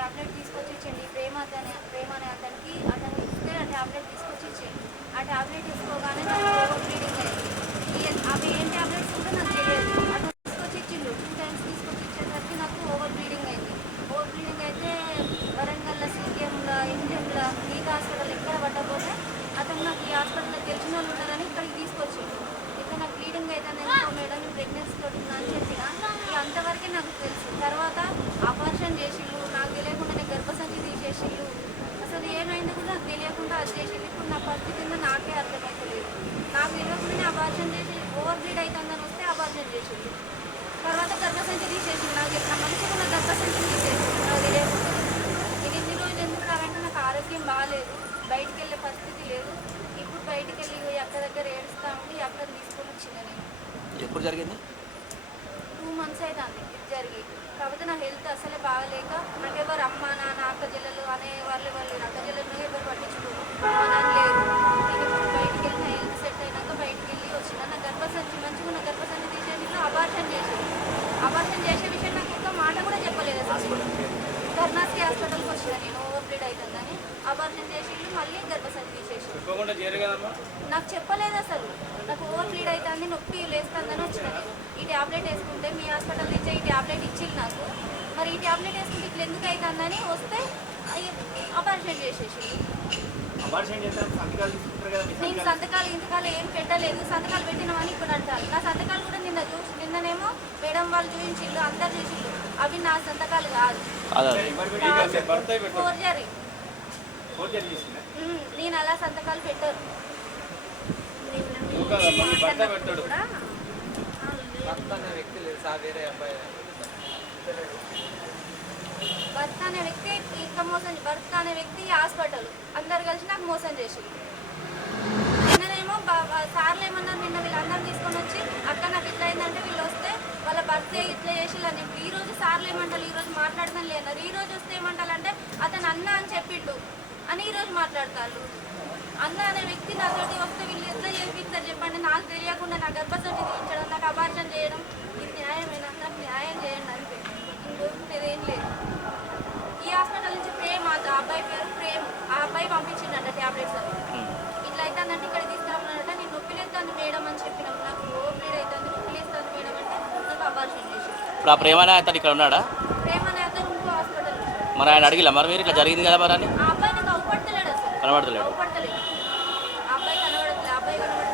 Tablet తీసుకొచ్చి ఇచ్చండి ప్రేమ అతని ప్రేమ అనే అతనికి అతను ఇస్తే ఆ ట్యాబ్లెట్ తీసుకొచ్చి ఇచ్చేయండి ఆ ట్యాబ్లెట్ తీసుకోగానే నాకు ఓవర్ బ్లీడింగ్ అయింది. అవి ఏం ట్యాబ్లెట్స్ ఉంటే నాకు తెలియదు. అతను తీసుకొచ్చి ఇచ్చిండు. టూ టైమ్స్ తీసుకొచ్చి ఇచ్చేసరికి నాకు ఓవర్ బ్లీడింగ్ అయింది. ఓవర్ బ్లీడింగ్ అయితే వరంగల్ సీకేఎంలో ఎంజిఎంలో ఈ హాస్పిటల్ ఎక్కడ పడ్డపోతే అతను నాకు ఈ హాస్పిటల్లో తెలిసిన వాళ్ళు ఉన్నారని ఇక్కడికి తీసుకొచ్చిండు. ఇక్కడ నాకు బ్లీడింగ్ అయితే ఎందుకో మేడం ప్రెగ్నెన్సీ తోటి అని చెప్పిన. ఇక అంతవరకే నాకు తెలుసు. తర్వాత ఆపరేషన్ చేసిళ్ళు నాకు తెలియకుండానే గర్భసంచి తీసేసిళ్ళు అసలు ఏమైందో కూడా నాకు తెలియకుండా అది చేసిండు ఇప్పుడు నా పరిస్థితి ఏందో నాకే అర్థమవుతలేదు నాకు తెలియకుండానే అబార్షన్ చేసి ఓవర్ బ్లీడ్ అవుతుందని వస్తే అబార్షన్ చేసిండు తర్వాత గర్భసంచి తీసేసిండు నాకు తెలియదు. నా మంచిగా ఉన్న గర్భసంచి తీసేసిండు నాకు తెలియకుండా నేను ఇన్ని రోజులు ఎందుకు రావంటే నాకు ఆరోగ్యం బాగాలేదు. బయటికి వెళ్ళే పరిస్థితి లేదు. ఇప్పుడు బయటికి వెళ్ళి అక్క దగ్గర ఏడుస్తా ఉండి అక్కడ తీసుకొని వచ్చిన నేను. ఎప్పుడు జరిగింది? టూ మంత్స్ అవుతుంది ఇది జరిగి. కాకపోతే నా హెల్త్ అసలే బాగలేక నాకు ఎవరు అమ్మ నాన్న అక్క చెల్లెలు అనే వాళ్ళు వాళ్ళు అక్క చెల్లెలు ఎవరు పట్టించుకోరు మా నాన్న లేరు నేను ఇప్పుడు బయటికి వెళ్ళి నా హెల్త్ సెట్ అయినాక బయటికి వెళ్ళి వచ్చిన నా గర్భసంచి మంచిగా ఉన్న గర్భసంచి తీసేసి అబార్షన్ చేసేది అబార్షన్ చేసే విషయం నాకు ఒక్క మాట కూడా హాస్పిటల్కి. వచ్చిన నేను ఓవర్ బ్లీడ్ అవుతుందని చేసి మళ్ళీ గర్భసంచి తీసేసి చెప్పకుండా చేయరు కదమ్మా. నాకు చెప్పలేదు అసలు. నాకు ఓవర్ బ్లీడ్ అవుతుంది నొప్పి లేస్తుందని వచ్చిన నేను. ఈ ట్యాబ్లెట్ వేసుకుంటే మీ హాస్పిటల్ నుంచి ఈ ట్యాబ్లెట్ ఇచ్చింది నాకు. మరి ఈ ట్యాబ్లెట్ వేసుకుంటే ఇట్లా ఎందుకు అవుతుందని వస్తే ఆపరేషన్ చేసేసి నేను సంతకాలు. ఇంతకాలు ఏం పెట్టలేదు సంతకాలు పెట్టినామని ఇప్పుడు అంటారు. నా సంతకాలు కూడా నిన్న చూసి నిన్ననేమో మేడం వాళ్ళు చూపించిళ్ళు అందరు చూసింళ్ళు అవి నా సంతకాలు కాదు. ఫోర్జరీ. నేను అలా సంతకాలు పెట్టారు వ్యక్తి లేదు వేరే అబ్బాయి. భర్త అనే వ్యక్తి ఇంకా మోసం భర్త అనే వ్యక్తి హాస్పిటల్. అందరు కలిసి నాకు మోసం చేసి నిన్ననేమో సార్లు ఏమన్నారు నిన్న వీళ్ళందరూ తీసుకొని వచ్చి అక్క నాకు ఇట్లా అయిందంటే వీళ్ళు వస్తే వాళ్ళ భర్త ఇట్లా చేసిల్లని ఈ రోజు సార్లు ఏమంటారు ఈ రోజు మాట్లాడదాం లేన్నారు ఈ రోజు వస్తే ఏమంటారంటే అతను అన్న అని చెప్పిండు. అని ఈ రోజు మాట్లాడతారు. అన్న అనే వ్యక్తి నాతోటి వస్తే వీళ్ళు ఎట్లా చేపిస్తారు చెప్పండి. నాకు తెలియకుండా నా గర్భసంచి తీయించడం నాకు అబార్షన్ చేయడం ఇది న్యాయమేనా నాకు న్యాయం చేయండి అంతే ఇంకొకటి ఏం లేదు ఈ హాస్పిటల్ నుంచి ప్రేమ్ ఆ అబ్బాయి పేరు ప్రేమ్ పంపించిండట ట్యాబ్లెట్స్ అవి ఇట్లా అవుతుందంటే ఇక్కడ తీసుకురమ్మన్నట నేను నొప్పి లేస్తుంది మేడం అని చెప్పినాం నాకు ఓ బ్లీడ్ అవుతుంది నొప్పి లేస్తుంది మేడం అంటే నాకు అబార్షన్ చేసి ఇప్పుడు ఆ ప్రేమనే అతను ఇక్కడ ఉన్నాడా? ప్రేమ్ అనే అతను ఇంకో హాస్పిటల్ మరి ఆయన అడిగిలా మరి మీరు ఇట్లా జరిగింది కదా మరి అని? ఆ అబ్బాయి నాకు అవపడతలేడు అసలు. కనబడతలేడు. అవపడతలేడు ఆ అబ్బాయి కనబడట్లేదు ఆ అబ్బాయి కనబడితే